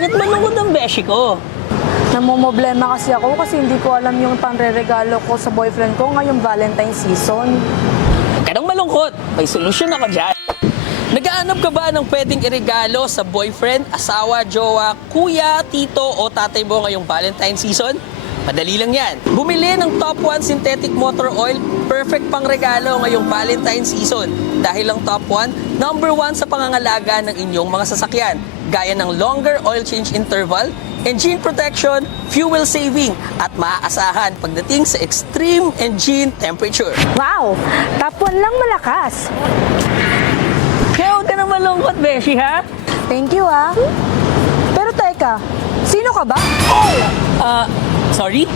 Bakit malungkot ang beshi ko? Namumblema kasi ako kasi hindi ko alam yung panre-regalo ko sa boyfriend ko ngayong Valentine season. Huwag ka nang malungkot. May solusyon ako dyan. Naghahanap ka ba ng pwedeng iregalo sa boyfriend, asawa, jowa, kuya, tito o tatay mo ngayong Valentine season? Madali lang yan. Bumili ng Top 1 Synthetic Motor Oil, perfect pang regalo ngayong Valentine season. Dahil ang Top 1, number 1 sa pangangalaga ng inyong mga sasakyan. Gaya ng longer oil change interval, engine protection, fuel saving, at maaasahan pagdating sa extreme engine temperature. Wow! Top 1 lang malakas. Kaya huwag ka nang malungkot, Beshi, ha? Thank you ah. Pero teka, sino ka ba? Sorry?